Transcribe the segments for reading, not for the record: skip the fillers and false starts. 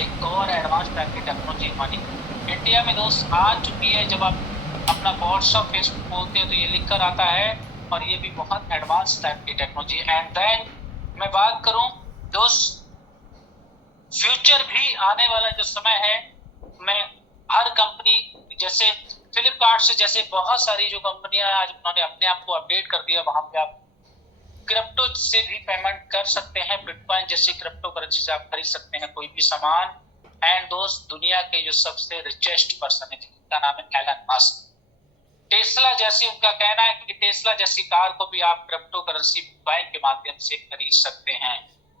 एक और advance type की टेक्नोलॉजी हमारी इंडिया में दोस्त आ चुकी है। जब आप अपना व्हाट्सएप फेसबुक खोलते हो तो ये लिख कर आता है, और ये भी बहुत एडवांस टाइप की टेक्नोलॉजी। एंड देन मैं बात करूं दोस्त, फ्यूचर भी आने वाला जो समय है, मैं हर कंपनी जैसे फ्लिपकार्ट से जैसे बहुत सारी जो कंपनियां आज उन्होंने अपने आप को अपडेट कर दिया, वहां पे आप क्रिप्टो से भी पेमेंट कर सकते हैं। बिटकॉइन जैसी क्रिप्टो करेंसी से आप खरीद सकते हैं कोई भी सामान। एंड दोस्त, दुनिया के जो सबसे रिचेस्ट पर्सन है जिनका नाम है एलन मस्क, टेस्ला जैसी उनका कहना है कि टेस्ला जैसी कार को भी आप क्रिप्टो करेंसी बिटकॉइन के माध्यम से खरीद सकते हैं।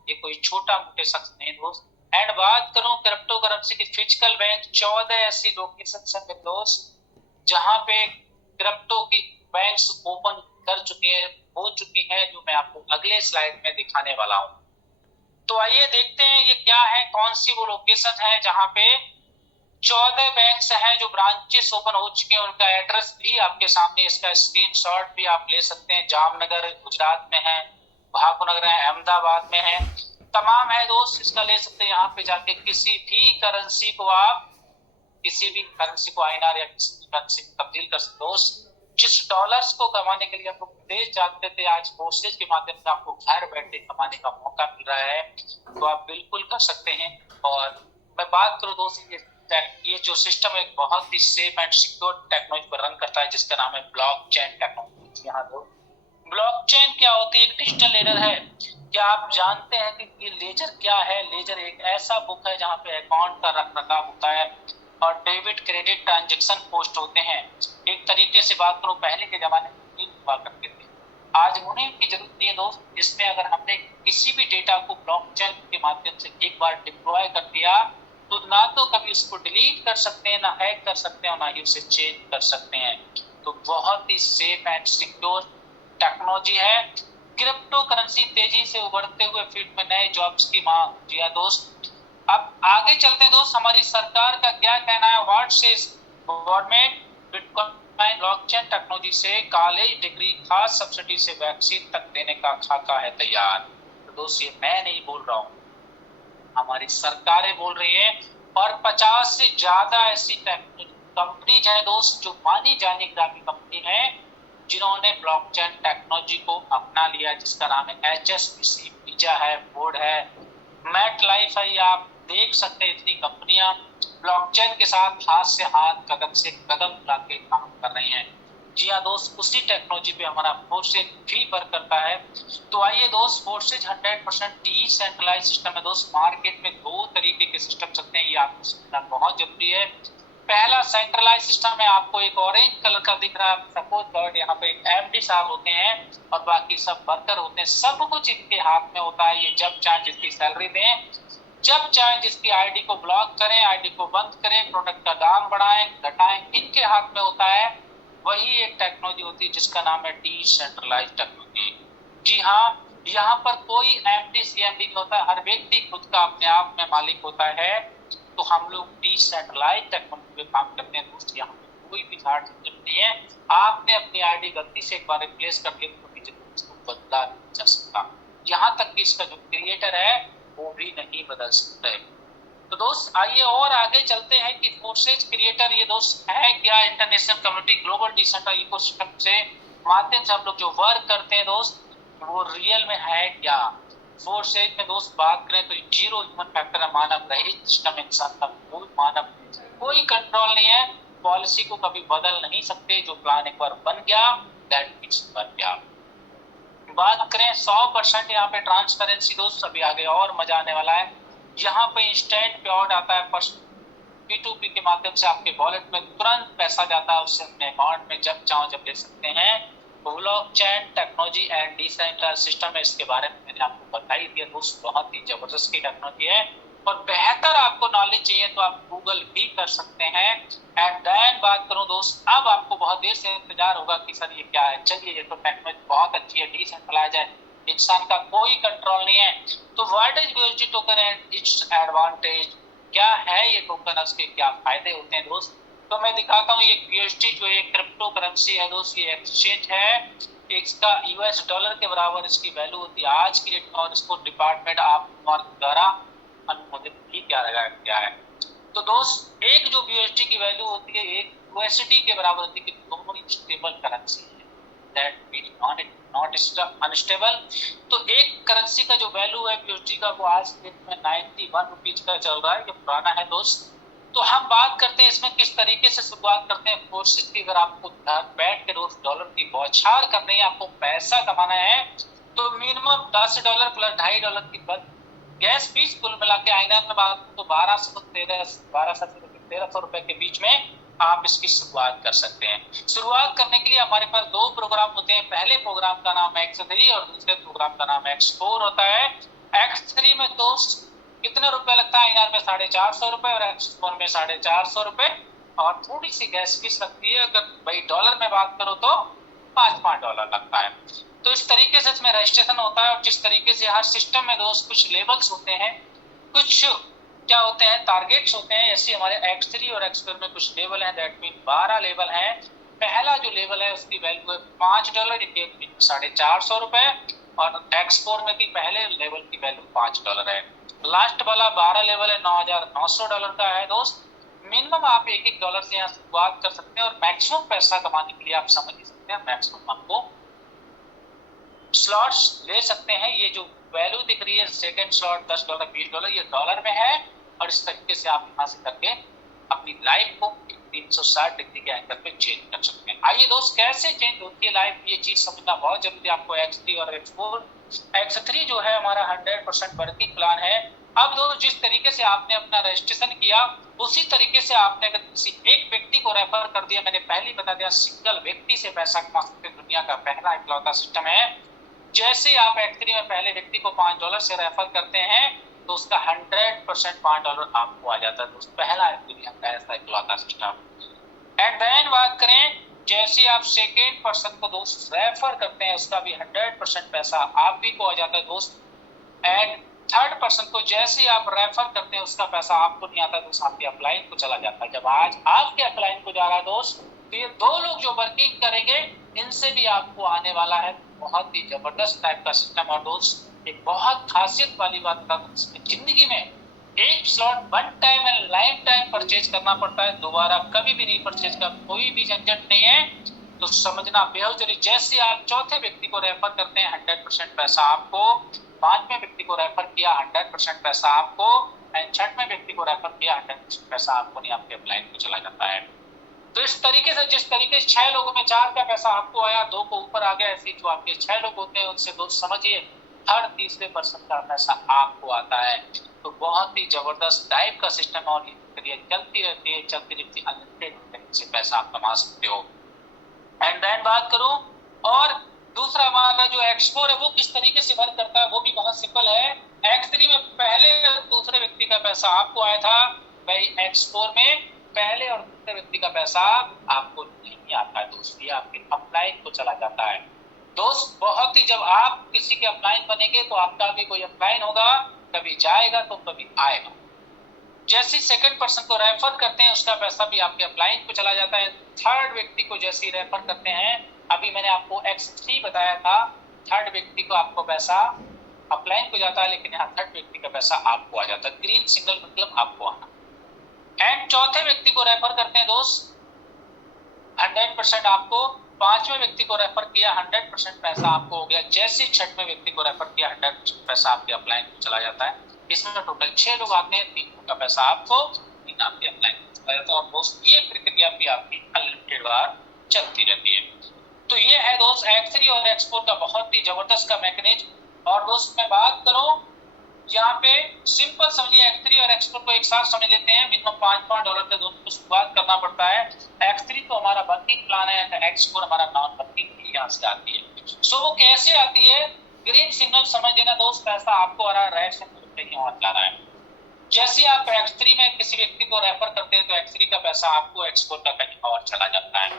ये कोई छोटा मोटे शख्स नहीं दोस्त। एंड बात करूं क्रिप्टो करेंसी की, फिजिकल बैंक 14 ऐसी लोकेशन है दोस्त जहां पे क्रिप्टो की बैंक्स ओपन कर चुकी है, हो चुकी है, जो मैं आपको अगले स्लाइड में दिखाने वाला हूं। तो आइए देखते हैं ये क्या है, कौन सी वो लोकेशन है जहां पे 14 बैंक्स हैं जो ब्रांचेस ओपन हो चुके हैं। उनका एड्रेस भी आपके सामने, इसका स्क्रीनशॉट भी आप ले सकते हैं। जामनगर गुजरात में है, भावनगर है, अहमदाबाद में है, तमाम है दोस्त। इसका ले सकते हैं, यहाँ पे जाके किसी भी करेंसी को आप, किसी भी करेंसी को आईएनआर या किसी भी करेंसी में तब्दील कर सकते हो। जिस डॉलर्स को कमाने के लिए आप लोग विदेश जाते थे, आज फोर्सेज के माध्यम से आपको घर बैठे कमाने का मौका मिल रहा है, तो आप बिल्कुल कर सकते हैं। और मैं बात करूं दोस्त, ये जो सिस्टम है बहुत ही सेफ एंड सिक्योर टेक्नोलॉजी पर रन करता है, जिसका नाम है ब्लॉकचेन टेक्नोलॉजी। यहाँ दो, ब्लॉकचेन क्या होती है? एक डिजिटल लेजर है। क्या आप जानते हैं कि ये लेजर क्या है? लेजर एक ऐसा बुक है जहाँ पे अकाउंट का रख रखाव होता है और डेबिट क्रेडिट ट्रांजेक्शन पोस्ट होते हैं। एक तरीके से बात करूं, पहले के जमाने में बिल हुआ करते थे, आज होने की जरूरत नहीं है दोस्त। इसमें अगर हमने किसी भी डेटा को ब्लॉकचेन के माध्यम से एक बार डिप्लॉय कर दिया, तो ना तो कभी उसको डिलीट कर सकते हैं, ना हैक कर सकते हैं, और ना ही उसे चेंज कर सकते हैं। तो बहुत ही सेफ एंड सिक्योर टेक्नोलॉजी है। क्रिप्टो करेंसी तेजी से उभरते हुए फील्ड में नए जॉब्स की मांग। जी हाँ दोस्त, अब आगे चलते हैं दोस्त, हमारी सरकार का क्या कहना है। What says government? Bitcoin blockchain technology से कॉलेज डिग्री, खास सब्सिडी से वैक्सीन तक देने का खाका है तैयार। तो दोस्त, ये मैं नहीं बोल रहा हूँ, हमारी सरकारें बोल रही है। और 50 से ज्यादा ऐसी कंपनीज है दोस्त जो मानी जानी ग्रामीण कंपनी है, जिन्होंने ब्लॉकचेन टेक्नोलॉजी को अपना लिया, जिसका नाम है HSBC, पिज्जा है, बोर्ड है, मैट लाइफ है। आप देख सकते हैं इतनी कंपनियां ब्लॉकचेन के साथ हाथ से हाथ, कदम से कदम मिला के काम कर रही हैं। जी हाँ दोस्त, उसी टेक्नोलॉजी पे हमारा फोर्सेज भी वर्क करता है। तो आइए दोस्त, फोर्सेज 100% डिसेंट्रलाइज सिस्टम है दोस्त। मार्केट में दो तरीके के सिस्टम चलते हैं, ये आपको समझना बहुत जरूरी है। पहला सेंट्रलाइज सिस्टम है, आपको एक ऑरेंज कलर का दिख रहा है, सपोज गॉड यहाँ पे एक एमडी साहब होते हैं और बाकी सब वर्कर होते हैं। सब कुछ इनके हाथ में होता है। ये जब चाहे जिसकी सैलरी दें, जब चाहे जिसकी आईडी को ब्लॉक करें, आईडी को बंद करें, प्रोडक्ट का दाम बढ़ाएं घटाएं, इनके हाथ में होता है। वही एक टेक्नोलॉजी होती है जिसका नाम है डिसेंट्रलाइज टेक्नोलॉजी। जी हाँ, यहाँ पर कोई एमडी सीएमडी नहीं होता, हर व्यक्ति खुद का अपने आप में मालिक होता है। तो हम लोग डिसेंट्रलाइज टेक्नोलॉजी पे काम करते हैं दोस्त। यहाँ पे कोई भी झाड़ झंझट नहीं है। आपने अपनी आईडी गलती से एक बार रिप्लेस कर दिया तो पीछे उसको बदला नहीं जा सकता। यहाँ तक कि इसका जो क्रिएटर है वो भी नहीं बदल सकता है। तो दोस्त आइए और आगे चलते हैं कि फोर्सेज क्रिएटर ये दोस्त है क्या। इंटरनेशनल कम्युनिटी ग्लोबल डिसेंट्रल इकोसिस्टम से माध्यम से हम लोग जो वर्क करते हैं दोस्त, वो रियल में है क्या। फोर्सेज में दोस्त बात करें तो जीरो ह्यूमन फैक्टर है, मानव रहित सिस्टम। इंसान का कोई मानव, कोई कंट्रोल नहीं है। पॉलिसी को कभी बदल नहीं सकते। जो प्लान एक बार बन गया, दैट फिक्स बन गया। बात करें 100% यहाँ पे ट्रांसपेरेंसी दोस्त, अभी आगे और मजा आने वाला है। यहाँ पे इंस्टेंट पेआउट आता है, P2P के माध्यम से आपके वॉलेट में तुरंत पैसा जाता है, उससे अपने अकाउंट में जब चाहो जब ले सकते हैं। Blockchain technology and decentralised system है, इसके बारे में मैंने आपको बताई दिया दोस्त। बहुत ही जबरदस्त की टेक्नोलॉजी है, और बेहतर आपको नॉलेज चाहिए तो आप गूगल भी कर सकते हैं। एंड देन बात करूं दोस्त, अब आपको बहुत देर से इंतजार होगा कि सर ये क्या है। चलिए, ये तो टेक्नोलॉजी बहुत अच्छी है, डिसेंट्रलाइज है, इंसान का कोई कंट्रोल नहीं है। तो what is USD token and it's advantage? क्या है ये टोकन, उसके क्या फायदे होते हैं दोस्त? तो मैं दिखाता हूँ। ये यूएसडी जो है क्रिप्टो करेंसी है दोस्त, ये एक्सचेंज है। इसका यूएस डॉलर के बराबर इसकी वैल्यू होती है आज की डेट में, और इसको डिपार्टमेंट ऑफ कॉमर्स द्वारा अनुमोदित की क्या है। तो दोस्त एक जो BUSD की वैल्यू होती है एक USD के बराबर होती है कि दोनों स्टेबल करेंसी है, दैट मीन नॉट अनस्टेबल। तो एक करेंसी का जो वैल्यू है BUSD का वो आज डेट में 91 रुपीज का चल रहा है, ये पुराना है दोस्त। तो हम बात करते हैं इसमें किस तरीके से शुरुआत करते हैं कोर्सेज की। अगर आपको घर बैठ के रोज डॉलर की बौछार करनी है, आपको पैसा कमाना है, तो मिनिमम $10 प्लस $2.5 की गैस फीस कुल मिला के आईना में बात तो 1200 रुपए के बीच में आप इसकी शुरुआत कर सकते हैं। शुरुआत करने के लिए हमारे पास दो प्रोग्राम होते हैं। पहले प्रोग्राम का नाम X3 और दूसरे प्रोग्राम का नाम X4 होता है। X3 में दोस्त कितने रुपए लगता है आईना में? 450 रुपए और X4 में 450 रुपए और थोड़ी सी गैस फीस लगती है। अगर भाई डॉलर में बात करो तो $5 लगता है। तो इस तरीके से इसमें रजिस्ट्रेशन होता है। और जिस तरीके से हर सिस्टम में दोस्त कुछ लेवल्स होते हैं, कुछ क्या होते हैं टारगेट्स होते हैं। ऐसे हमारे X3 और X4 में कुछ लेवल हैं, दैट मीन 12 लेवल हैं। पहला जो लेवल है उसकी वैल्यू है $5, 450 रुपए और X4 में की पहले लेवल की वैल्यू $5 है। लास्ट वाला 12 लेवल है $9,900 का है दोस्त। मिनिमम आप $1 से यहाँ शुरुआत कर सकते हैं और मैक्सिमम पैसा कमाने के लिए आप समझ ही सकते हैं मैक्सिमम आपको स्लॉट्स ले सकते हैं। ये जो वैल्यू दिख रही है सेकंड स्लॉट $10, $20 ये डॉलर में है। और इस तरीके से आप यहाँ से करके अपनी लाइफ को 360 डिग्री के एंगल पे चेंज कर सकते हैं। आइए दोस्त कैसे चेंज होती है लाइफ, ये चीज समझना बहुत जरूरी है आपको। X3 और X4, X3 जो है हमारा 100% वर्किंग प्लान है। अब दोस्त जिस तरीके से आपने अपना रजिस्ट्रेशन किया उसी तरीके से आपने अगर किसी एक व्यक्ति को रेफर कर दिया, मैंने पहले बता दिया सिंगल व्यक्ति से पैसा कमा सकते दुनिया का पहला इकलौता सिस्टम है। जैसे आप X3 में पहले व्यक्ति को $5 से रेफर करते हैं तो उसका 100% $5 आपको आ जाता है दोस्त। पहला दुनिया का ऐसा इकलौता सिस्टम। एंड देन बात करें जैसे आप सेकेंड पर्सन को दोस्त रेफर करते हैं उसका भी 100% पैसा आप ही को आ जाता है दोस्त। एंड थर्ड पर्सन को जैसे आप रेफर करते हैं उसका पैसा आपको नहीं आता दोस्त, आपके अपलाइन को चला जाता है। जब आज आपके अपलाइन को जा रहा है दोस्त तो ये दो लोग जो वर्किंग करेंगे इनसे भी आपको आने वाला है। बहुत ही जबरदस्त टाइप का सिस्टम। और दोस्त एक बहुत खासियत वाली बात बता दूं, जिंदगी में एक slot one time and life time purchase करना पड़ता है, दोबारा कभी भी नहीं परचेज का कोई भी झंझट नहीं है। तो समझना बेहद जरूरी। जैसे आप चौथे व्यक्ति को रेफर करते हैं 100% पैसा आपको, पांचवें व्यक्ति को रेफर किया 100% पैसा आपको, एंड छठवें व्यक्ति को रेफर किया 100% पैसा आपको नहीं आपके अपलाइन को चला जाता है। तो इस तरीके से जिस तरीके से 6 लोगों में 4 का पैसा आपको आया, 2 को ऊपर आ गया, ऐसे जो आपके 6 लोग होते हैं उनसे दोस्त समझिए हर तीसरे पर्सन का पैसा आपको आता है। तो बहुत ही जबरदस्त टाइप का सिस्टम है और ये प्रक्रिया चलती रहती है अनलिमिटेड से पैसा आप कमा सकते हो। एंड देन बात करूं और दूसरा हमारा जो X4 है वो किस तरीके से वर्क करता है वो भी बहुत सिंपल है। X3 में पहले और दूसरे व्यक्ति का पैसा आपको आया था, भाई X4 में पहले और दूसरे व्यक्ति का पैसा आपको नहीं आता है दोस्त, ये आपके अपलाइन को चला जाता है दोस्त। बहुत ही जब आप किसी के अपलाइन बनेंगे तो आपका भी कोई अपलाइन होगा, कभी जाएगा तो कभी आएगा। जैसे सेकंड पर्सन को रेफर करते हैं उसका पैसा भी आपके अपलाइन को चला जाता है। थर्ड व्यक्ति को जैसे रेफर करते हैं, अभी मैंने आपको X3 बताया था, थर्ड व्यक्ति को आपको पैसा अपलाइन को जाता है, लेकिन यहाँ थर्ड व्यक्ति का पैसा आपको आ जाता है। ग्रीन सिग्नल मतलब आपको आना। एंड चौथे व्यक्ति को रेफर करते हैं दोस्त 100% आपको, पांचवें व्यक्ति को रेफर किया 100% पैसा आपको हो गया। जैसे छठवें व्यक्ति को रेफर किया 100% पैसा आपके अपलाइन को चला जाता है। इसमें टोटल 6 लोग आते हैं, 3 का पैसा आपको, 3 आपके अपलाइन को चला जाता है। और दोस्त ये प्रक्रिया भी आपकी अनलिमिटेड बार चलती रहती है। तो ये है दोस्त X3 और X4 का बहुत ही जबरदस्त का मैकेनिज्म। और दोस्त मैं बात करूं यहाँ पे सिंपल समझिए X3 और X4 को एक साथ समझ लेते हैं। मिनिमम $5 से दोनों को शुरुआत करना पड़ता है। X3 तो हमारा वर्किंग प्लान है, X4 हमारा नॉन वर्किंग यहाँ से आती है। सो वो कैसे आती है, ग्रीन सिग्नल समझ लेना दोस्त, पैसा आपको आ रहा है, रेड सिग्नल और जा रहा है। जैसे आप X3 में किसी व्यक्ति को रेफर करते हैं तो X3 का पैसा आपको X4 का कहीं और चला जाता है।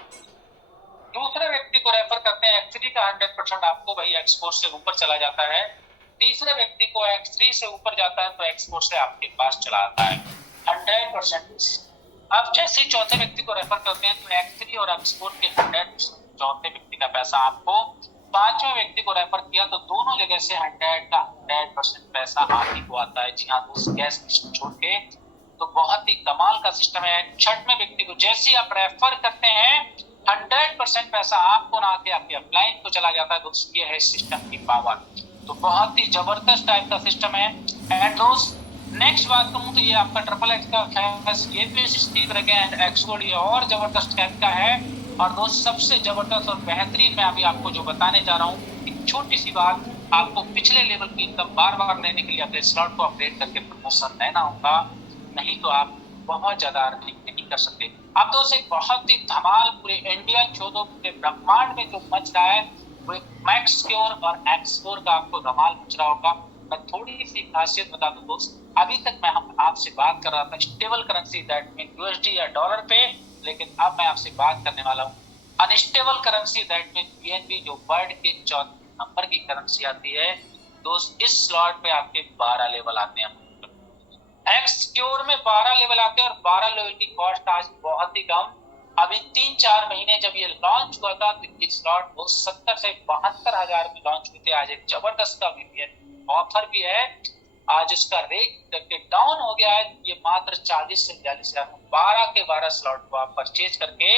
दूसरे व्यक्ति को रेफर करते हैं X3 का 100% आपको भाई X4 से ऊपर चला जाता है। तीसरे व्यक्ति को X3 से ऊपर जाता है तो X4 से आपके पास चला आता है 100%। अब जैसे चौथे व्यक्ति को रेफर करते हैं तो X3 और X4 के 100% चौथे व्यक्ति का पैसा आपको पांचवें व्यक्ति को रेफर किया तो दोनों जगह से 100% पैसा आप ही को आता है। जी हाँ दोस्त, गैस छोड़ के तो बहुत ही कमाल का सिस्टम है। छठवें व्यक्ति को जैसे ही आप रेफर करते हैं 100% पैसा आपको ना आके आपके अपलाइन को चला जाता है दोस्त। ये है सिस्टम की पावर, तो बहुत ही जबरदस्त टाइप का सिस्टम है। एंड दोस्त नेक्स्ट बात कहूँ तो ये आपका ट्रिपल एक्स का ये भी 60 रखे एंड एक्स गोल्ड ये और जबरदस्त टाइप का है। और दोस्त सबसे जबरदस्त और बेहतरीन मैं अभी आपको जो बताने जा रहा हूँ, एक छोटी सी बात, आपको पिछले लेवल की इनकम बार बार लेने के लिए अपने स्लॉट को अपडेट करके प्रमोशन लेना होगा, नहीं तो आप बहुत ज्यादा अर्निंग नहीं कर सकते। अब दोस्त एक बहुत ही धमाल पूरे इंडिया छोड़ो पूरे ब्रह्मांड में जो मच रहा है वो मैक्स क्योर और एक्सप्लोर का आपको धमाल मच रहा होगा। मैं थोड़ी सी खासियत बता दूं दोस्त, अभी तक मैं आपसे बात कर रहा था stable currency that mean USD या डॉलर पे, लेकिन अब मैं आपसे बात करने वाला हूँ unstable currency that mean BNB, जो वर्ल्ड के चौथे नंबर की करेंसी आती है दोस्त। इस स्लॉट पे आपके 12 लेवल आते हैं, एक्सक्योर में 12 लेवल आते हैं और 12 लेवल की कॉस्ट आज बहुत ही कम। अभी 3-4 महीने जब ये लॉन्च हुआ था तो ये स्लॉट 70 से 72 हजार में लॉन्च हुए थे। आज एक जबरदस्त का भी है, ऑफर भी है, आज इसका रेट डाउन हो गया है, ये मात्र 40 से 42 हजार में 12 के 12 स्लॉट को आप परचेज करके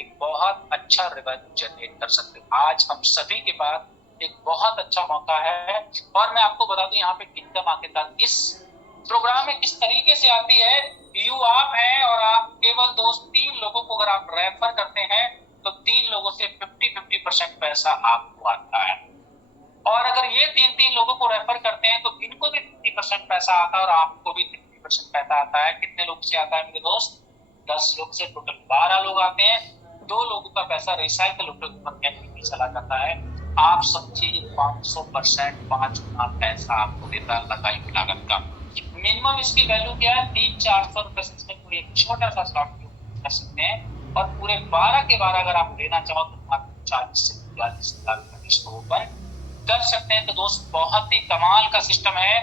एक बहुत अच्छा रेवेन्यू जनरेट कर सकते हो। आज हम सभी के पास एक बहुत अच्छा मौका है। और मैं आपको बता दूं यहाँ पे इनकम आखिरकार इस प्रोग्राम में किस तरीके से आती है। यू आप हैं और आप केवल दोस्त 3 लोगों को अगर आप रेफर करते हैं तो 3 लोगों से 50-50% पैसा आपको आता है। और अगर ये 3-3 लोगों को रेफर करते हैं तो इनको भी 50% पैसा आता है और आपको भी 50% पैसा आता है। कितने लोग से आता है मेरे दोस्त? 10 लोग से टोटल 12 लोग आते हैं। 2 लोगों का पैसा रिसाइकल में चला जाता है। आप समझिए 500% 5 गुना पैसा आपको देता है लगाई लागत का। मिनिमम इसकी वैल्यू क्या है? 300-400 रुपए से इसमें कोई एक छोटा सा स्लॉट कर सकते हैं। और पूरे 12 के 12 अगर आप लेना चाहो तो मात्र 40 से 42 हजार इसको ओपन कर सकते हैं। तो दोस्त बहुत ही कमाल का सिस्टम है।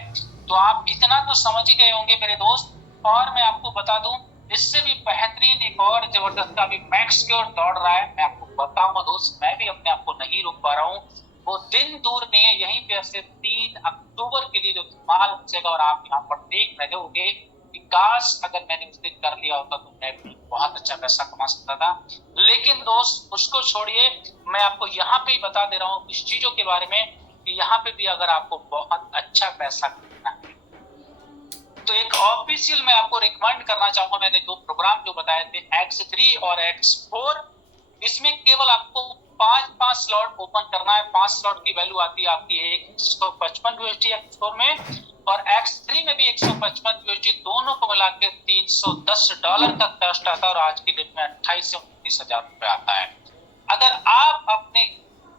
तो आप इतना तो समझ ही गए होंगे मेरे दोस्त। और मैं आपको बता दूं इससे भी बेहतरीन एक और जबरदस्त अभी मैक्स की ओर दौड़ रहा है। मैं आपको बताऊंगा दोस्त, मैं भी अपने आप को नहीं रोक पा रहा हूँ। वो दिन दूर नहीं है, यहीं पे सिर्फ 3 अक्टूबर के लिए जो धमाल मचेगा और आप यहाँ पर देख रहे होगे कि काश अगर मैंने उस दिन कर लिया होता तो मैं भी बहुत अच्छा पैसा कमा सकता था। लेकिन दोस्त उसको छोड़िए, मैं आपको यहाँ पे ही बता दे रहा हूँ कुछ चीजों के बारे में कि यहाँ पे भी अगर आपको बहुत अच्छा पैसा करना है तो एक ऑफिशियल मैं आपको रिकमेंड करना चाहूंगा। मैंने 2 प्रोग्राम जो बताए थे X3 और X4, इसमें केवल आपको 5 स्लॉट ओपन करना है। 5 स्लॉट की वैल्यू आती है आपकी 155 यूएसडी X4 में, और X3 में भी 155 यूएसडी, दोनों को मिला के $310 का कॉस्ट आता है और आज की डेट में 28 से 29 हजार रुपए आता है। अगर आप अपने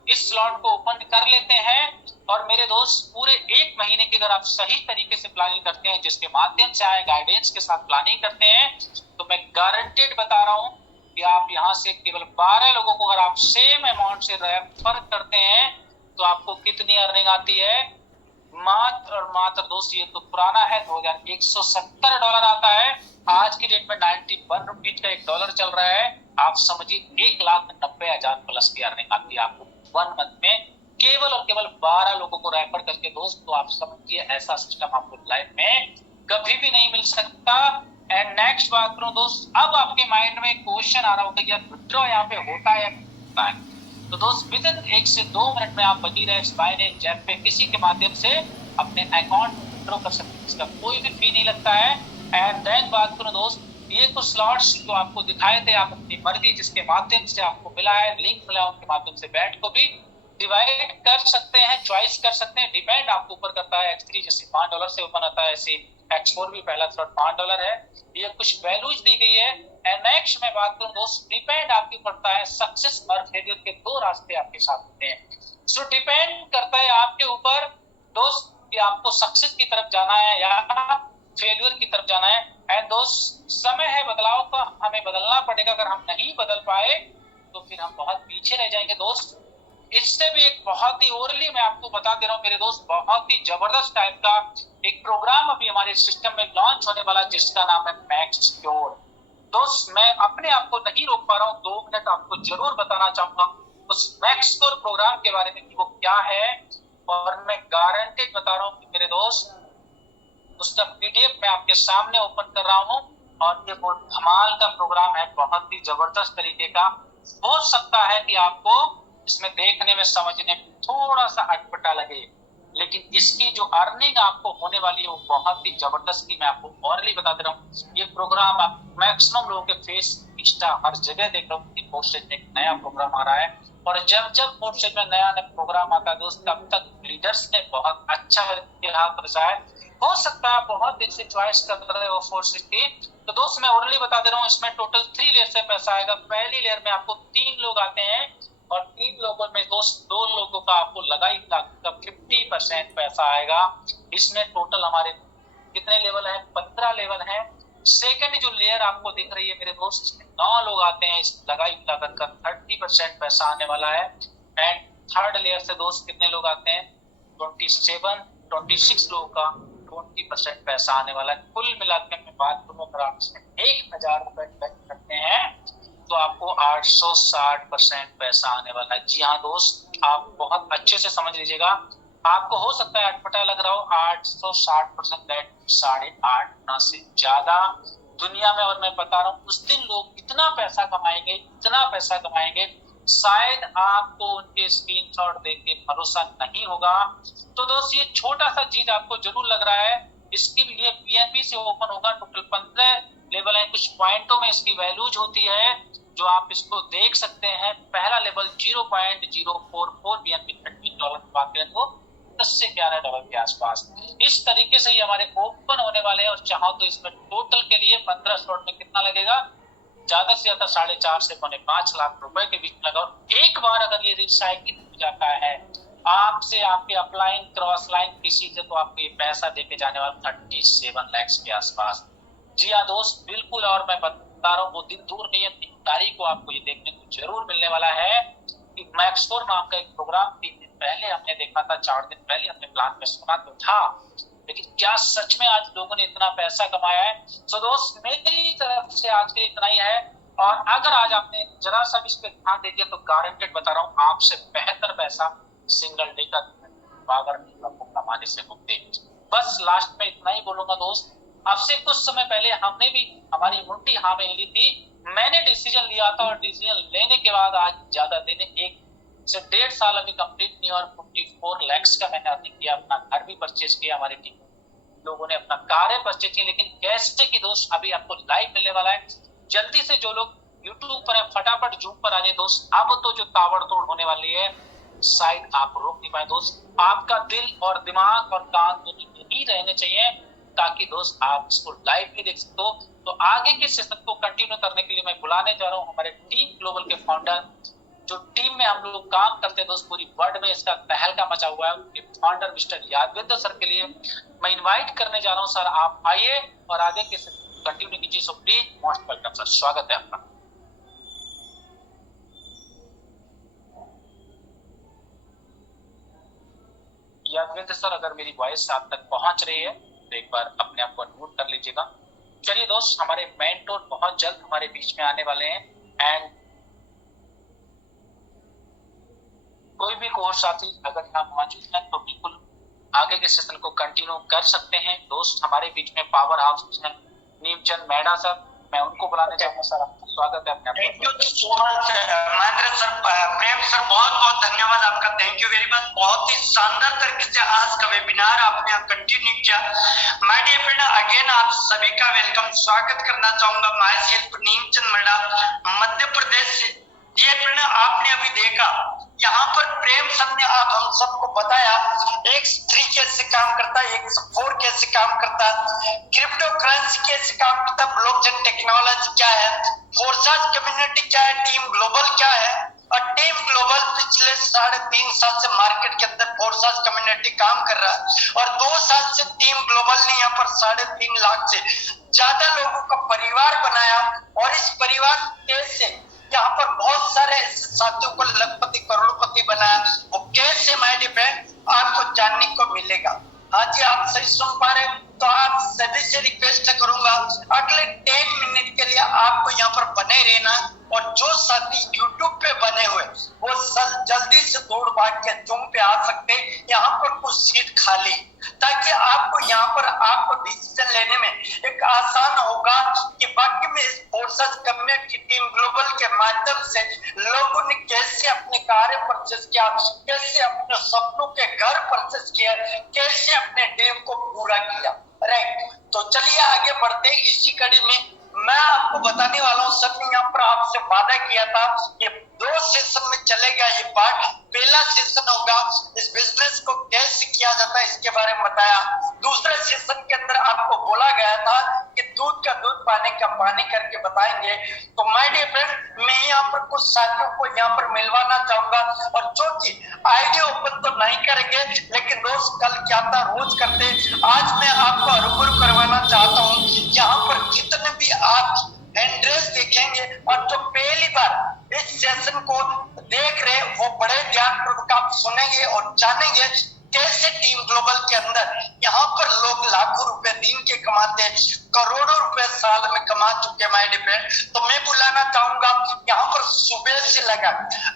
इस स्लॉट को ओपन कर लेते हैं और मेरे दोस्त पूरे 1 महीने की अगर आप सही तरीके से प्लानिंग करते हैं, जिसके माध्यम से आए गाइडेंस के साथ प्लानिंग करते हैं, तो मैं गारंटेड बता रहा हूं कि आप यहां से केवल 12 लोगों को अगर आप सेम अमाउंट से रेफर करते हैं तो आपको कितनी अर्निंग आती है? मात्र और मात्र दोस्त, ये तो पुराना है, $2170 आता है। आज की डेट में 91 रुपीज का $1 चल रहा है। आप समझिए 1,90,000 प्लस की अर्निंग आती है आपको 1 मंथ में, केवल और केवल 12 लोगों को रेफर करके। दोस्त तो आप समझिए ऐसा सिस्टम आपको लाइफ में कभी भी नहीं मिल सकता। एंड नेक्स्ट बात करूं दोस्त, अब आपके माइंड में क्वेश्चन आ रहा होगा कि यार विड्रॉ यहाँ पे होता है या नहीं होता है। तो दोस्त विद इन 1 से 2 मिनट में आप बजीरेक्स, बाइनेंस, जेप पे किसी के माध्यम से अपने अकाउंट में विड्रॉ कर सकते हैं। इसका कोई भी फी नहीं लगता है। एंड देन बात करूं दोस्त, ये कुछ स्लॉट्स जो आपको दिखाए थे, आप अपनी मर्जी जिसके माध्यम से आपको मिला है, लिंक मिला उनके माध्यम से बैट को भी डिवाइड कर सकते हैं, चॉइस कर सकते हैं, डिपेंड आपके ऊपर करता है। X3 जैसे $5 से ओपन होता है, ऐसे X4 भी पहला स्लॉट $5 है। ये कुछ वैल्यूज दी गई है। एंड नेक्स्ट मैं बात करूं दोस्त, डिपेंड आपके पड़ता है, सक्सेस और फेलियर के 2 रास्ते आपके साथ होते हैं। सो डिपेंड करता है आपके ऊपर दोस्त कि आपको सक्सेस की तरफ जाना है या फेलियर की तरफ जाना है। एंड दोस्त समय है बदलाव का, हमें बदलना पड़ेगा। अगर हम नहीं बदल पाए तो फिर हम बहुत पीछे रह जाएंगे दोस्त। इससे भी एक बहुत ही ओरली मैं आपको बता दे रहा हूँ मेरे दोस्त, बहुत ही जबरदस्त टाइप का एक प्रोग्राम अभी हमारे सिस्टम में लॉन्च होने वाला जिसका नाम है मैक्स क्योर। दोस्त मैं अपने आप को नहीं रोक पा रहा हूँ, 2 मिनट आपको जरूर बताना चाहूंगा उस मैक्सकोर प्रोग्राम के बारे में कि वो क्या है, और मैं गारंटेड बता रहा हूँ कि मेरे दोस्त उसका पीडीएफ मैं आपके सामने ओपन कर रहा हूँ, और ये बहुत धमाल का प्रोग्राम है, बहुत ही जबरदस्त तरीके का। हो सकता है कि आपको इसमें देखने में समझने में थोड़ा सा अटपटा लगे, लेकिन इसकी जो अर्निंग आपको होने वाली है वो बहुत ही जबरदस्त की मैं आपको ऑनली बता दे रहा हूँ। ये प्रोग्राम आप मैक्सिमम लोगों के फेस, इंस्टा, हर जगह देख रहा हूँ कि पोस्टेज में एक नया प्रोग्राम आ रहा है, और जब जब पोस्टेज में नया नया प्रोग्राम आता है दोस्त, तब तक लीडर्स ने बहुत अच्छा हाथ रचा है। हो सकता है बहुत दिन से चॉइस कर रहे हो फोर्सेज की, तो दोस्त मैं ओरली बता दे रहा हूँ, इसमें टोटल 3 लेयर से पैसा आएगा। पहली लेयर में आपको 3 लोग आते हैं, और 3 लोगों में दोस्त 2 लोगों का आपको लगाई का 50% पैसा आएगा। इसमें टोटल हमारे कितने लेवल है? 15 लेवल है। सेकेंड जो लेयर आपको दिख रही है मेरे दोस्त, इसमें 9 लोग आते हैं, इस लगाई लागत का 30% पैसा आने वाला है। एंड थर्ड लेयर से दोस्त कितने लोग आते हैं? 26 लोगों का 20% पैसा आने वाला है। कुल मिलाकर मैं बात करूं, अगर आप इसमें 1000 रुपए इन्वेस्ट करते हैं तो आपको 860% पैसा आने वाला है। जी हाँ दोस्त, आप बहुत अच्छे से समझ लीजिएगा। आपको हो सकता है अटपटा लग रहा हो, 860% दैट 8.5 गुना से ज्यादा दुनिया में। और मैं बता रहा हूँ उस दिन लोग इतना पैसा कमाएंगे, इतना पैसा कमाएंगे, शायद आपको उनके स्क्रीनशॉट देख के भरोसा नहीं होगा। तो दोस्त ये छोटा सा चीज आपको जरूर लग रहा है, इसके लिए पीएनबी से ओपन होगा। टोटल 15 लेवल है, कुछ पॉइंटों में इसकी वैल्यूज होती है जो आप इसको देख सकते हैं। पहला लेवल 0.044 बीएनबी $13 की बात करें तो 10 से $11 के आसपास। इस तरीके से ये हमारे ओपन होने वाले हैं, और चाहो तो इसमें टोटल के लिए 15 स्लॉट में कितना लगेगा? ज्यादा से ज्यादा 4.5 से 5.5 लाख रुपए के बीच में लगा। और एक बार अगर ये रिसाइकिल हो जाता है आपसे, आपके अपलाइन क्रॉस लाइन किसी से, तो आपको ये पैसा देके जाने वाला 37 लाख के आसपास। जी हाँ दोस्त, बिल्कुल। और मैं बता रहा हूँ वो दिन दूर नहीं है, 3 तारीख को आपको ये देखने को जरूर मिलने वाला है कि मैक्सकोर नाम का एक प्रोग्राम 3 दिन पहले हमने देखा था, 4 दिन पहले हमने प्लान में सुना तो था, लेकिन क्या सच में आज लोगों ने इतना पैसा कमाया है? सो दोस्त मेरी तरफ से आज के इतना ही है। और अगर आज आपने जरा सा भी इस पे ध्यान दे दिया तो गारंटेड बता रहा हूँ आपसे बेहतर पैसा सिंगल डे का अगर आपको कमाने से मुक्ति। बस लास्ट में इतना ही बोलूंगा दोस्त, अब से कुछ समय पहले हमने भी हमारी मुट्ठी हाँ में ली थी, मैंने डिसीजन लिया था, और डिसीजन लेने के बाद आज ज्यादा दिन 1 से 1.5 साल अभी कंप्लीट नहीं, और 54 लाख का मैंने अर्निंग किया। अपना घर भी परचेज किया, हमारे टीम लोगों ने अपना कार परचेज की। लेकिन कैसे की दोस्त अभी आपको लाइव मिलने वाला है। जल्दी से जो लोग यूट्यूब पर है फटाफट जूम पर आ जाए दोस्त। अब तो जो ताबड़तोड़ होने वाली है शायद आप रोक नहीं पाए दोस्त। आपका दिल और दिमाग और कान दोनों यही रहने चाहिए, ताकि दोस्त आप इसको लाइव भी देख सकते हो। तो आगे के सेशन को कंटिन्यू करने के लिए मैं बुलाने जा रहा हूँ हमारे टीम ग्लोबल के फाउंडर, जो टीम में हम लोग काम करते हैं दोस्त, पूरी वर्ल्ड में इसका तहलका मचा हुआ है, उनके फाउंडर मिस्टर यादवेंद्र सर के लिए मैं इनवाइट करने जा रहा हूँ। सर आप आइए और आगे के सेशन कंटिन्यू कीजिए। So please most welcome sir, स्वागत है आपका। यादवेंद्र सर, अगर मेरी वॉइस आप तक पहुंच रही है तो एक बार अपने आप को अनम्यूट कर लीजिएगा। चलिए दोस्त, हमारे मेंटोर बहुत जल्द हमारे बीच में आने वाले हैं, एंड कोई भी कोर्स साथी अगर यहाँ मौजूद है तो बिल्कुल आगे के सेशन को कंटिन्यू कर सकते हैं। दोस्त हमारे बीच में पावर हाउस हैं नीमचंद मेहड़ा सर, मैं उनको बुलाने चाहूंगा। सर आपका स्वागत है अपने। Thank you so much Mahendra sir, Prem sir, बहुत बहुत धन्यवाद आपका, थैंक यू वेरी मच। बहुत ही शानदार तरीके से आज का वेबिनार आपने कंटिन्यू किया। माय डियर फ्रेंड, अगेन आप सभी का वेलकम, स्वागत करना चाहूंगा माय सेल्फ नीमचंद मेहड़ा, मध्य प्रदेश से। डियर फ्रेंड, आपने अभी देखा यहाँ पर प्रेम सर ने आप हम सबको बताया X3 कैसे काम करता है, X4 कैसे काम करता है, क्रिप्टो करेंसी कैसे काम करता है, ब्लॉकचेन टेक्नोलॉजी क्या है, फोर्साज कम्युनिटी क्या है, टीम ग्लोबल क्या है। और टीम ग्लोबल पिछले 3.5 साल से मार्केट के अंदर फोर्साज कम्युनिटी काम कर रहा है, और 2 साल से टीम ग्लोबल ने यहाँ पर 3.5 लाख से ज्यादा लोगों का परिवार बनाया। और इस परिवार कैसे यहाँ पर बहुत सारे साथियों को लखपति करोड़पति बनाया, वो कैसे माय डियर फ्रेंड आपको जानने को मिलेगा। हाँ जी, आप सही सुन पा रहे, तो आप सभी से रिक्वेस्ट करूंगा अगले 10 मिनट के लिए आपको यहाँ पर बने रहना, और जो साथी यूट्यूब पे बने हुए वो जल्दी से दौड़ भाग के जूम पे आ सकते हैं। यहाँ पर कुछ सीट खाली, ताकि आपको यहाँ पर आपको डिसीजन लेने में एक आसान होगा कि वाकई में इस फोर्सेस कम्युनिटी टीम ग्लोबल के माध्यम से लोगों ने कैसे अपने कार्य परचेस किया, कैसे अपने सपनों के घर परचेस किया, कैसे अपने ड्रीम को पूरा किया। राइट, तो चलिए आगे बढ़ते हैं। इसी कड़ी में मैं आपको बताने वाला हूँ, सर ने यहाँ पर आपसे वादा किया था कि 2 सेशन में चलेगा ये पार्ट। पहला सेशन होगा इस बिजनेस को कैसे किया जाता है इसके बारे में बताया। दूसरे सेशन के अंदर आपको बोला गया था कि दूध का दूध पानी का पानी करके बताएंगे। तो माय डियर फ्रेंड, मैं यहाँ पर कुछ साथियों को यहाँ पर मिलवाना चाहूंगा, और जो कि आईडी ओपन तो नहीं करेंगे, लेकिन दोस्त कल क्या था रोज करते, आज मैं आपको रूबरू करवाना चाहता हूँ। यहाँ पर जितने भी आप एड्रेस देखेंगे और जो पहली बार इस सेशन को देख रहे वो बड़े ध्यानपूर्वक आप सुनेंगे और जानेंगे कैसे टीम ग्लोबल के अंदर यहाँ पर लोग लाखों रुपए दिन के कमाते हैं, करोड़ों रुपए साल में कमा चुके हैं माय डियर फ्रेंड। तो मैं बुलाना चाहूंगा यहाँ पर सुबह से लगा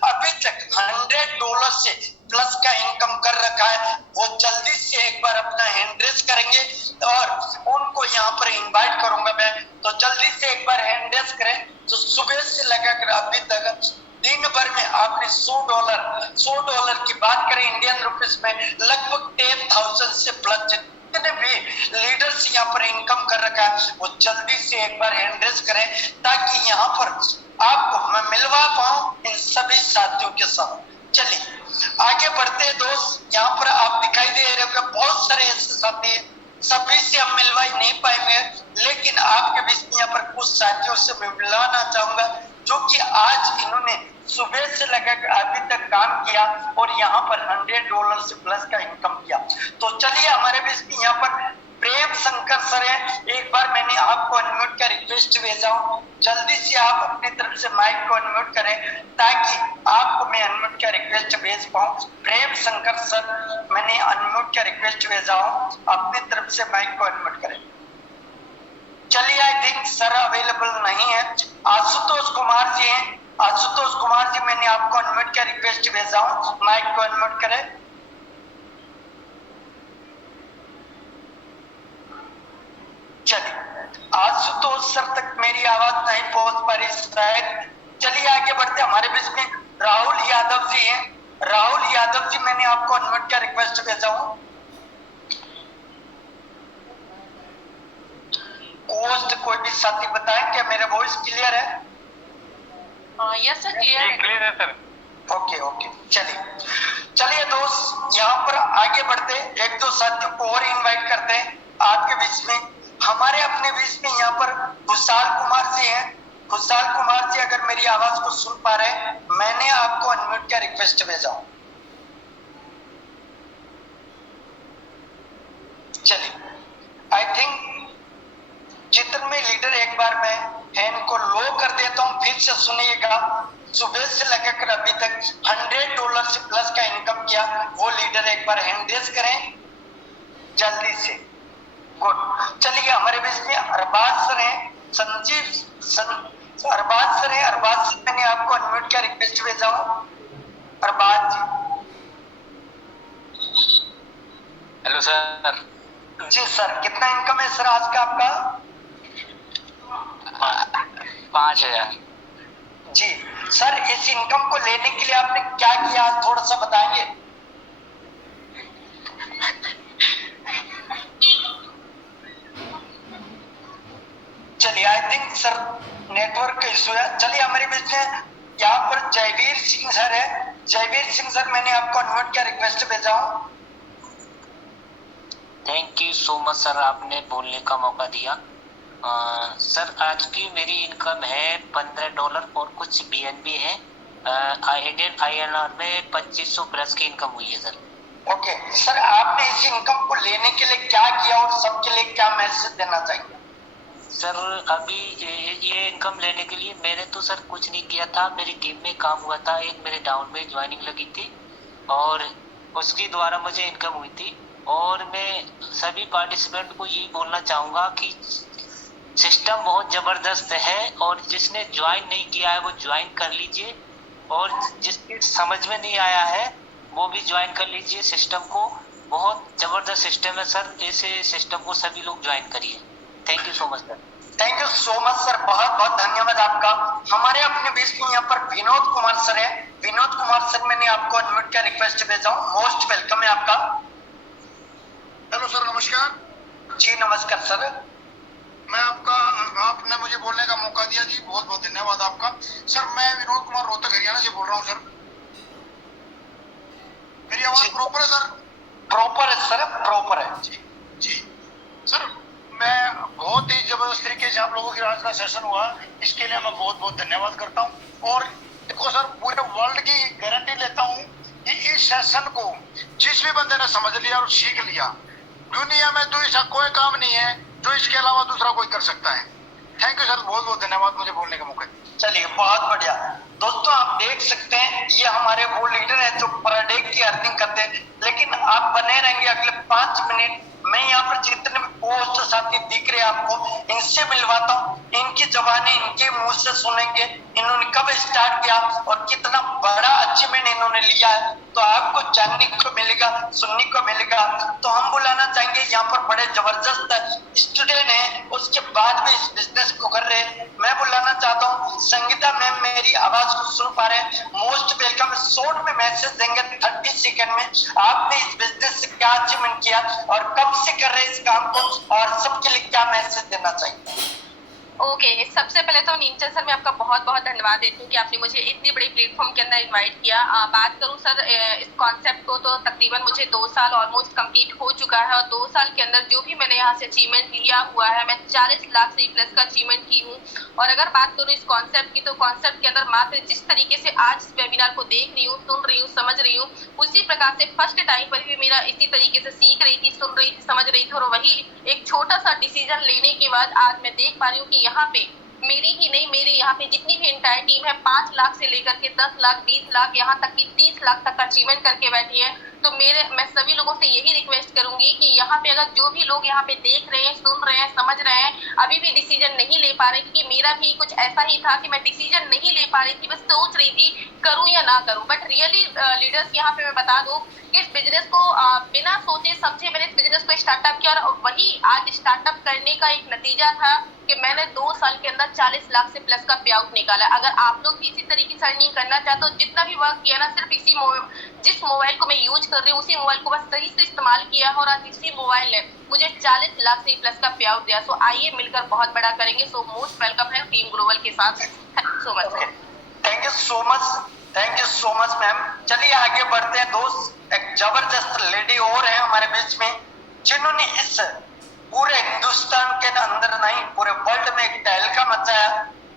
अभी तक $100 से प्लस का इनकम कर रखा है, वो जल्दी से एक बार अपना हैंड रेज करेंगे और उनको यहाँ पर इनवाइट करूंगा मैं। तो जल्दी से एक बार हैंड रेज करें। तो सुबह से लगाकर अभी तक दिन भर में आपने $100 की बात करें इंडियन रुपीस में, लगभग 10,000 से प्लस जितने भी लीडर्स यहाँ पर इनकम कर रखा है वो जल्दी से एक बार हैंड रेज करें, ताकि यहाँ पर आपको मैं मिलवा पाऊं इन सभी साथियों के साथ। चलिए आगे बढ़ते हैं दोस्त। यहाँ पर आप दिखाई दे रहे हो बहुत सारे ऐसे साथी हैं, सभी से हम मिलवा नहीं पाएंगे, लेकिन आपके बीच में यहाँ पर कुछ साथियों से मैं मिलवाना चाहूंगा जो कि आज इन्होंने सुबह से लगाकर अभी तक काम किया और यहाँ पर $100 से प्लस का इनकम किया। तो चलिए हमारे बीच में यहाँ पर प्रेम शंकर सर है। एक बार मैंने आपको अनम्यूट का रिक्वेस्ट भेजा हूँ, जल्दी से आप अपनी तरफ से माइक को अनम्यूट करें ताकि आपको मैं अनम्यूट का रिक्वेस्ट भेज पाऊँ। प्रेम शंकर सर, मैंने अनम्यूट का रिक्वेस्ट भेजा हूँ, अपनी तरफ से माइक को अनम्यूट करें। चलिए आई थिंक सर अवेलेबल नहीं है। आशुतोष कुमार जी हैं, आशुतोष कुमार जी मैंने आपको अनम्यूट का रिक्वेस्ट भेजा हूँ, माइक को अनम्यूट करें। चलिए आशुतोष सर तक मेरी आवाज नहीं पहुंच पा रही शायद। चलिए आगे बढ़ते, हमारे बीच में राहुल यादव जी हैं। राहुल यादव जी मैंने आपको अनम्यूट का रिक्वेस्ट भेजा हूँ। कोस्ट कोई भी साथी बताएं क्या मेरा वॉइस क्लियर है? यस सर, क्लियर है सर। ओके ओके, चलिए दोस्त यहाँ पर आगे बढ़ते, एक दो साथियों को और इनवाइट करते हैं आपके बीच में। हमारे अपने बीच में यहाँ पर खुशहाल कुमार जी हैं। खुशहाल कुमार जी अगर मेरी आवाज को सुन पा रहे हैं, मैंने आपको अनम्यूट का रिक्वेस्ट भेजा हूं। चलिए आई थिंक जितने में लीडर, एक बार मैं हैंड को लो कर देता हूं, फिर से सुनिएगा। सुबह से लगाकर अभी तक $100 से प्लस का इनकम किया वो लीडर एक बार हैंड रेज करें जल्दी से। गुड। चलिए हमारे बीच में अरबाज सर हैं, अरबाज सर हैं। अरबाज सर मैंने आपको अनम्यूट का रिक्वेस्ट भेजा हूं। अरबाज जी। Hello sir. जी सर, कितना इनकम है सर आज का आपका? 5,000। जी सर, इस इनकम को लेने के लिए आपने क्या किया थोड़ा सा बताएंगे? चलिए आई थिंक सर नेटवर्क का इशू है। चलिए हमारे बीच में यहाँ पर जयवीर सिंह सर है। जयवीर सिंह सर मैंने आपको अनम्यूट का रिक्वेस्ट भेजा हूँ। Thank you so much sir, आपने बोलने का मौका दिया। सर आज की मेरी इनकम है $15 और कुछ BNB है। इंडियन INR में 2500 प्लस की इनकम हुई है सर। ओके सर, आपने इस इनकम को लेने के लिए क्या किया और सबके लिए क्या मैसेज देना चाहिए? सर अभी ये इनकम लेने के लिए मैंने तो सर कुछ नहीं किया था, मेरी टीम में काम हुआ था, एक मेरे डाउन में ज्वाइनिंग लगी थी और उसके द्वारा मुझे इनकम हुई थी। और मैं सभी पार्टिसिपेंट को यही बोलना चाहूँगा कि सिस्टम बहुत ज़बरदस्त है और जिसने ज्वाइन नहीं किया है वो ज्वाइन कर लीजिए और जिसकी समझ में नहीं आया है वो भी ज्वाइन कर लीजिए सिस्टम को। बहुत जबरदस्त सिस्टम है सर, ऐसे सिस्टम को सभी लोग ज्वाइन करिए। Thank you so much sir. Thank you so much sir, बहुत बहुत धन्यवाद आपका। हमारे अपने बीच में यहाँ पर विनोद कुमार सर है। विनोद कुमार सर, मैंने आपको अनम्यूट का रिक्वेस्ट भेजा हूँ, मोस्ट वेलकम है आपका। हेलो सर, नमस्कार। जी नमस्कार सर। मैं आपने मुझे बोलने का मौका दिया जी, बहुत बहुत धन्यवाद आपका। सर मैं विनोद कुमार रोहतक हरियाणा से बोल रहा हूँ सर। मेरी आवाज प्रॉपर है सर? प्रॉपर है सर, प्रॉपर है जी जी सर। मैं बहुत ही जबरदस्त तरीके से आप लोगों की आज का सेशन हुआ, इसके लिए मैं बहुत बहुत धन्यवाद करता हूँ। और देखो सर, पूरे वर्ल्ड की गारंटी लेता हूँ कि इस सेशन को जिस भी बंदे ने समझ लिया और सीख लिया, दुनिया में तो ऐसा कोई काम नहीं है जो इसके अलावा दूसरा कोई कर सकता है। थैंक यू सर, बहुत बहुत धन्यवाद मुझे बोलने का मौका। चलिए बहुत बढ़िया। दोस्तों आप देख सकते हैं ये हमारे वो लीडर है जो पर डे की अर्निंग करते हैं, लेकिन आप बने रहेंगे अगले 5 मिनट। मैं यहाँ पर जितने भी पोस्ट साथी दिख रहे हैं आपको, इनसे मिलवाता हूँ, इनकी जबानी इनके मुंह से सुनेंगे, इन्होंने कब स्टार्ट किया और कितना बड़ा अचीवमेंट इन्होंने लिया है, तो आपको जानने को मिलेगा, सुनने को मिलेगा। तो हम बुलाना चाहेंगे, यहाँ पर बड़े जबरदस्त स्टूडेंट हैं, उसके बाद भी इस बिजनेस को कर रहे हैं। मैं बुलाना चाहता हूँ संगीता मैम, मेरी आवाज को सुन पा रहे हैं, मोस्ट वेलकम। शॉर्ट में मैसेज देंगे 30 सेकंड में, आपने इस बिजनेस से क्या अचीवमेंट किया और कब से कर रहे हैं इस काम को, और सबके लिए क्या मैसेज देना चाहिए। ओके सबसे पहले तो नीमचंद सर, मैं आपका बहुत बहुत धन्यवाद देती हूँ कि आपने मुझे इतनी बड़ी प्लेटफॉर्म के अंदर इनवाइट किया। बात करूँ सर इस कॉन्सेप्ट को, तो तकरीबन मुझे 2 साल ऑलमोस्ट कंप्लीट हो चुका है, और 2 साल के अंदर जो भी मैंने यहाँ से अचीवमेंट लिया हुआ है, मैं 40 लाख से प्लस का अचीवमेंट की हूँ। और अगर बात करूँ इस कॉन्सेप्ट की, तो कॉन्सेप्ट के अंदर मात्र जिस तरीके से आज इस वेबिनार को देख रही हूँ, सुन रही हूँ, समझ रही हूँ, उसी प्रकार से फर्स्ट टाइम पर भी मेरा इसी तरीके से सीख रही थी, सुन रही थी, समझ रही थी, और वही एक छोटा सा डिसीजन लेने के बाद आज मैं देख पा रही हूँ कि यहाँ पे मेरी ही नहीं, मेरे यहाँ पे जितनी भी इंटायर टीम है 5 लाख से लेकर के 10 लाख, 20 लाख, यहाँ तक कि 30 लाख तक का अचीवमेंट करके बैठी है। तो मैं सभी लोगों से यही रिक्वेस्ट करूंगी कि यहाँ पे अगर जो भी लोग यहाँ पे देख रहे हैं, सुन रहे हैं, समझ रहे हैं, अभी भी डिसीजन नहीं ले पा रहे, क्योंकि मेरा भी कुछ ऐसा ही था कि मैं डिसीजन नहीं ले पा रही थी, बस सोच रही थी करूं या ना करूं। बट रियली लीडर्स यहाँ पे मैं बता दूं कि इस बिजनेस को बिना सोचे समझे मैंने इस बिजनेस को स्टार्टअप किया, और वही आज स्टार्टअप करने का एक नतीजा था कि मैंने 2 साल के अंदर 40 लाख से प्लस का पे आउट निकाला। अगर आप लोग भी इसी तरीके से अर्निंग करना चाहते हो, जितना भी वर्क किया ना, सिर्फ जिस मोबाइल को मैं यूज कर रही हूँ उसी मोबाइल को बस सही से इस्तेमाल किया है, और आज इसी मोबाइल ने मुझे 40 लाख से प्लस का पे आउट दिया। सो आइए मिलकर बहुत बड़ा करेंगे। सो मोस्ट वेलकम है टीम ग्लोबल के साथ। Thank you so much. Thank you so much, thank you so much ma'am. चलिए आगे बढ़ते हैं दोस्त। एक जबरदस्त लेडी और है हमारे बीच में, जिन्होंने इस पूरे हिंदुस्तान के अंदर नहीं पूरे वर्ल्ड में एक तहलका मचाया,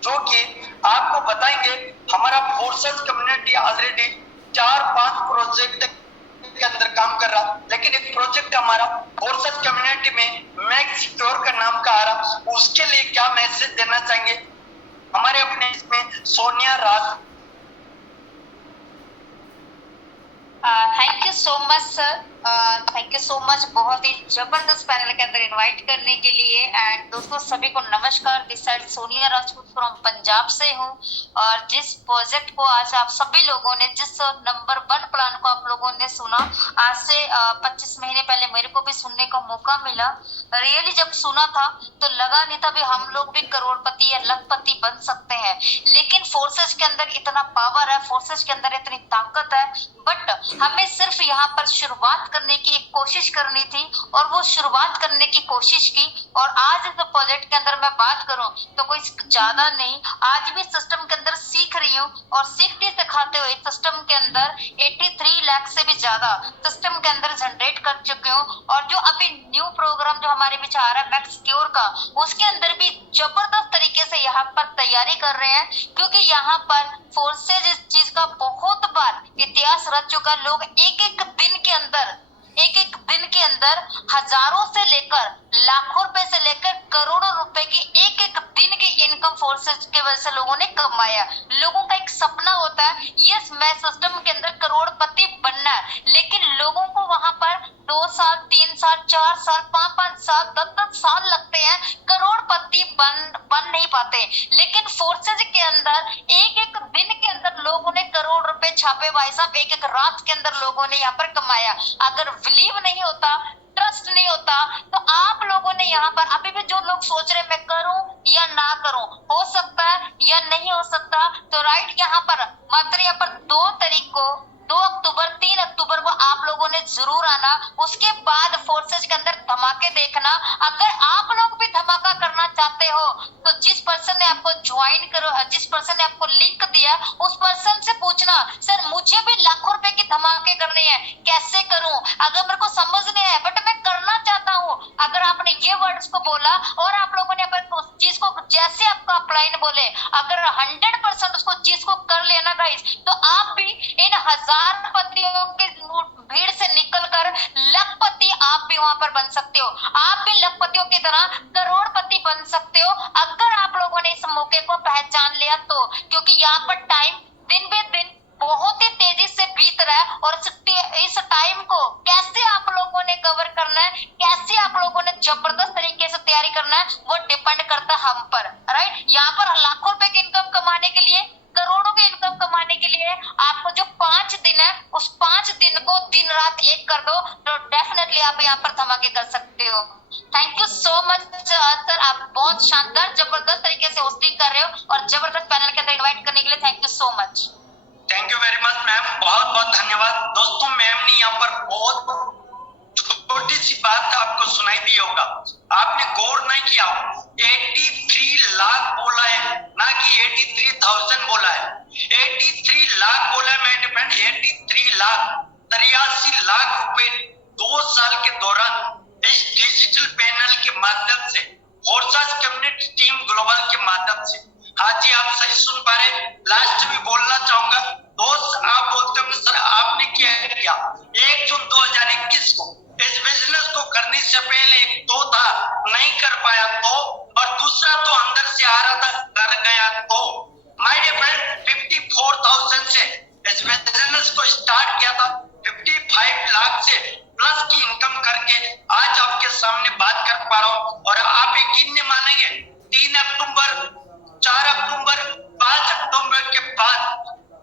जो कि आपको बताएंगे। हमारा फोर्सेस कम्युनिटी ऑलरेडी 4-5 प्रोजेक्ट के अंदर काम कर रहा, लेकिन एक प्रोजेक्ट हमारा फोर्सेस कम्युनिटी में मैक सिक्योर का नाम का आ रहा, उसके लिए क्या मैसेज देना चाहेंगे हमारे अपने इसमें Sonia Raj. Thank you so much sir, thank you so much बहुत ही जबरदस्त पैनल के अंदर इनवाइट करने के लिए। एंड दोस्तों सभी को नमस्कार, this side Sonia Rajput from Punjab से हूँ। और जिस प्रोजेक्ट को आज आप सभी लोगों ने, जिस नंबर 1 प्लान को आप लोगों ने सुना, आज से 25 महीने पहले मेरे को भी सुनने का मौका मिला। रियली जब सुना था तो लगा नहीं था भी हम लोग भी करोड़पति या लखपति बन सकते हैं, लेकिन फोर्सेज के अंदर इतना पावर है, फोर्सेज के अंदर इतनी ताकत है, बट हमें सिर्फ यहाँ पर शुरुआत करने की एक कोशिश करनी थी, और वो शुरुआत करने की कोशिश की। और आज इस प्रोजेक्ट के अंदर मैं बात करूं तो कोई ज्यादा नहीं, आज भी सिस्टम के अंदर सीख रही हूँ, और सीखते सिखाते हुए सिस्टम के अंदर 83 लाख से भी ज्यादा सिस्टम के अंदर जनरेट कर चुकी हूँ। और जो अभी न्यू प्रोग्राम जो हमारे बीच आ रहा है मैक्स सिक्योर का, उसके अंदर भी जबरदस्त तरीके से यहाँ पर तैयारी कर रहे हैं, क्योंकि यहाँ पर फोर्सेज इस चीज का बहुत बार इतिहास रच चुका। लोग एक एक दिन के अंदर हजारों से लेकर लाखों रुपए से लेकर करोड़ों रुपए की एक दिन की इनकम फोर्सेज के वजह से लोगों ने कमाया। लोगों का एक सपना होता है, यस मैं सिस्टम के अंदर करोड़पति बनना है, लेकिन लोगों को वहां पर 2 साल, 3 साल, 4 साल, 5-5 साल, 10-10 साल लगते हैं करोड़पति बन नहीं पाते, लेकिन फोर्सेज के अंदर एक एक दिन के अंदर लोगों ने करोड़ रुपए छापे भाई साहब, एक एक रात के अंदर लोगों ने यहाँ पर कमाया। अगर बिलीव नहीं होता, ट्रस्ट नहीं होता, तो आप लोगों ने यहाँ पर अभी भी जो लोग सोच रहे मैं करूं या ना करूं, हो सकता है या नहीं हो सकता, तो राइट यहाँ पर मात्र यहाँ पर 2 तारीख को 2 अक्टूबर 3 अक्टूबर को आप लोगों ने जरूर आना। उसके बाद फोर्सेज के अंदर धमाके देखना। अगर आप लोग भी धमाका करना चाहते हो तो जिस पर्सन ने आपको ज्वाइन करो, जिस पर्सन ने आपको लिंक दिया उस पर्सन से पूछना सर मुझे भी लाखों रुपए की धमाके करने हैं, कैसे करूं? अगर मेरे को समझ नहीं आया बट मैं करना चाहता हूं, अगर आपने ये वर्ड्स को बोला और आप लोगों ने उस चीज को जैसे आपका अपलाइन बोले, अगर 100% उसको चीज को कर लेना गाइस, तो आप भी इन हजारपतियों की भीड़ से निकलकर लखपति आप भी वहां पर बन सकते हो। आप भी लखपतियों की तरह करोड़पति बन सकते हो अगर आप लोगों ने इस मौके को पहचान लिया तो, क्योंकि यहाँ पर टाइम दिन बे दिन बहुत ही तेजी से बीत रहा है और इस टाइम को कैसे आप लोगों ने कवर करना है, कैसे आप लोगों ने जबरदस्त तरीके से तैयारी करना है, वो डिपेंड करता है हम पर, राइट। यहाँ पर लाखों रुपए की इनकम कमाने के लिए, करोड़ों की इनकम कमाने के लिए आपको जो 5 दिन है उस 5 दिन को दिन रात एक कर दो तो डेफिनेटली आप यहाँ पर धमाके कर सकते हो। Thank you so much sir, आप बहुत शानदार जबरदस्त तरीके से होस्टिंग कर रहे हो और जबरदस्त पैनल के अंदर इन्वाइट करने के लिए thank you so much. Thank you very much ma'am, बहुत बहुत धन्यवाद। दोस्तों मैम ने यहाँ पर बहुत छोटी सी बात आपको सुनाई दी होगा, आपने गौर नहीं किया, 83 लाख बोला है ना कि 83,000 बोला है, 83 लाख बोला है मेरे फ्रेंड, 83 लाख 83 लाख रुपए 2 साल के दौरान इस डिजिटल पैनल के माध्यम से, फोर्सेस कम्युनिटी टीम ग्लोबल के माध्यम से। हाँ जी आप सही सुन पा रहे, लास्ट में बोलना चाहूंगा दोस्त, आप बोलते होंगे सर आपने क्या किया 1 जून 2021 को इस बिजनेस को करने से पहले, एक तो था नहीं कर पाया तो, और दूसरा तो अंदर से आ रहा था कर गया तो। माय डियर फ्रेंड 54,000 से इस बिजनेस को स्टार्ट किया था, 55 लाख से प्लस की इनकम करके आज आपके सामने बात कर पा रहा हूँ। और आप यकीन नहीं मानेंगे 3 अक्टूबर 4 अक्टूबर 5 अक्टूबर के बाद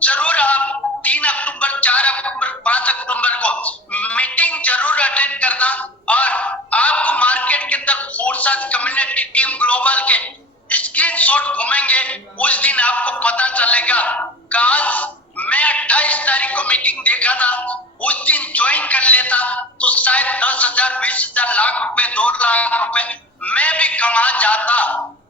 जरूर आप 3 अक्टूबर 4 अक्टूबर 5 अक्टूबर को मीटिंग जरूर अटेंड करना और आपको मार्केट के अंदर फोर्सेस कम्युनिटी टीम ग्लोबल के स्क्रीनशॉट घूमेंगे, उस दिन आपको पता चलेगा। काश मैं 28 तारीख को मीटिंग देखा था, उस दिन ज्वाइन कर लेता तो शायद 10,000 20,000 लाख रुपए 2 लाख रुपए मैं भी कमा जाता।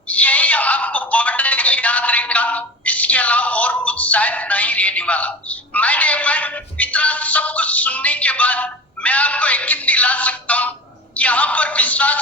यही आपको बॉर्डर याद रहेगा, इसके अलावा और कुछ शायद नहीं रहने वाला। माय डियर फ्रेंड इतना सब कुछ सुनने के बाद मैं आपको यकीन दिला सकता हूँ कि यहाँ पर विश्वास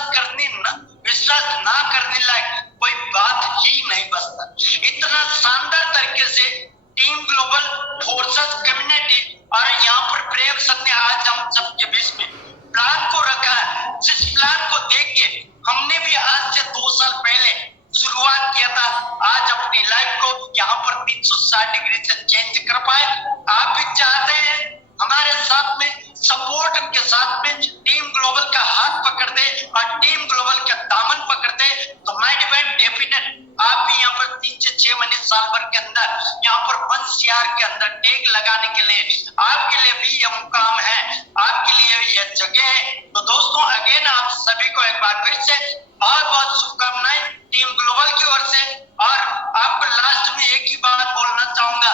ना करने लायक कोई बात ही नहीं बचता। इतना शानदार तरीके से टीम ग्लोबल फोर्सेस कम्युनिटी और यहाँ पर प्रेम सर ने आज हम सबके बीच में प्लान को रखा है, जिस प्लान को देख के हमने भी आज से 2 साल पहले शुरुआत किया था, आज अपनी लाइफ को यहाँ पर 360 डिग्री से चेंज कर पाए। आप भी चाहते हैं हमारे साथ में सपोर्ट के साथ में टीम ग्लोबल का हाथ पकड़ दे और टीम ग्लोबल का दामन पकड़ दे, तो माय डिवाइन डेफिनेट आप भी यहाँ पर 3 से 6 महीने साल भर के अंदर यहाँ पर 1 CR के अंदर टेक लगाने के लिए आपके लिए भी यह मुकाम है, आपके लिए यह जगह है। तो दोस्तों अगेन आप सभी को एक बार फिर से बहुत बहुत शुभकामनाएं टीम ग्लोबल की ओर से। और आपको लास्ट में एक ही बात बोलना चाहूंगा,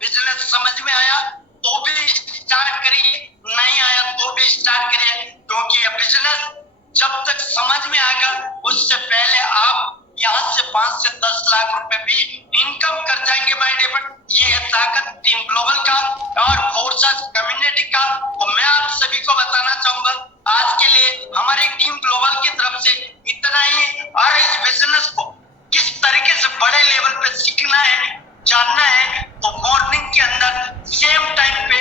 बिजनेस समझ में आया तो भी स्टार्ट करिए, नहीं आया तो भी स्टार्ट करिए, क्योंकि यह बिजनेस जब तक समझ में आएगा उससे पहले आप यहाँ से 5 से 10 लाख रुपए भी इनकम कर जाएंगे। माय डियर, ये है ताकत टीम ग्लोबल का और फोर्सेस कम्युनिटी का। तो मैं आप सभी को बताना चाहूंगा आज के लिए हमारी टीम ग्लोबल की तरफ से इतना ही। और इस बिजनेस को किस तरीके से बड़े लेवल पे सीखना है, जानना है, तो मॉर्निंग के अंदर सेम टाइम पे